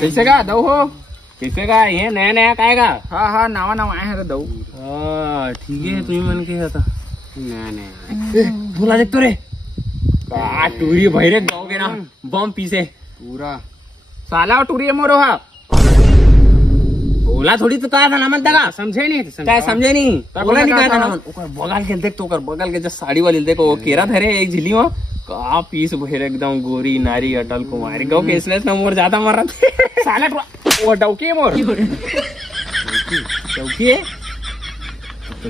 कैसे का दऊ हो? कैसे का ये नया नया काएगा? हाँ हाँ नावा नावा आए हैं तो दऊ। हाँ ठीक है तुम्ही मन के था नया नया भूला देख तो रे का टूरी भैरे गाँव के ना बम पीसे पूरा साला टूरी मोरो हा बोला थोड़ी तो कहा था ना मन तका समझे नहीं क्या समझे नहीं बोला नहीं कहा था ना मन था। बगल के देख तो बगल के जो साड़ी वाली देखो वो केरा धरे एक झिल्ली में का पीस भर एकदम गोरी नारी अटल कुमारी गौ के इसलिए ना मोर ज्यादा मर रहा साला वो डौकी मोर डौकी है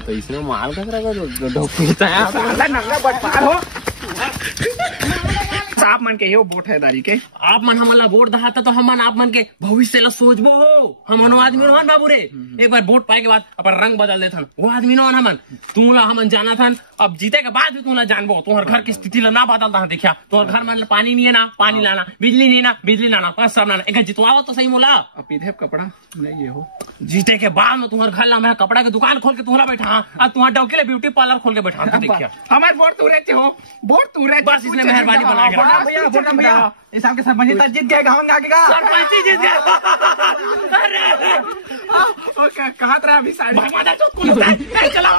तो इसमें माल कस रहा जो डौकी साला नंगा बटपार हो आप मन के ये वोट है दारी के आप मन हमला वोट दहाता तो हमन आप मन के भविष्य ला सोचबो हो हमन आदमी हन बाबू रे एक बार वोट पाए के बाद अपन रंग बदल देथन वो आदमी न हमन तुमला हमन जाना थन अब जीते के बाद भी तुमला जानबो तुम्हार घर की स्थिति ला ना बदल दा देखिया तुम्हार घर में पानी नहीं है ना पानी लाना बिजली नहीं ना बिजली लाना बस सब लाना एक जितवाओ तो सही मोला अब पीधे कपड़ा नहीं ये हो जीते के बाद में तुम्हारे घर ला मैं कपड़ा की दुकान खोल के तुम्हारा बैठा अब तुम्हारा डौके ब्यूटी पार्लर खोल के बैठा देखिया हमारे वोट तू रहते हो वोट तू रहते बस इसने मेहरबानी बना के रखा भैया वोट भैया इस के सरपंच जीत गए गाँव आगे का सरपंच जीत गया अरे ओ कहाँ तरह अभी साड़ी भगवान जो कौन चला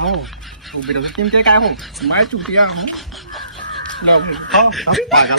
आओ वो बेटा टीम के काय हो मैं चुटिया हूँ लो हां अब पागल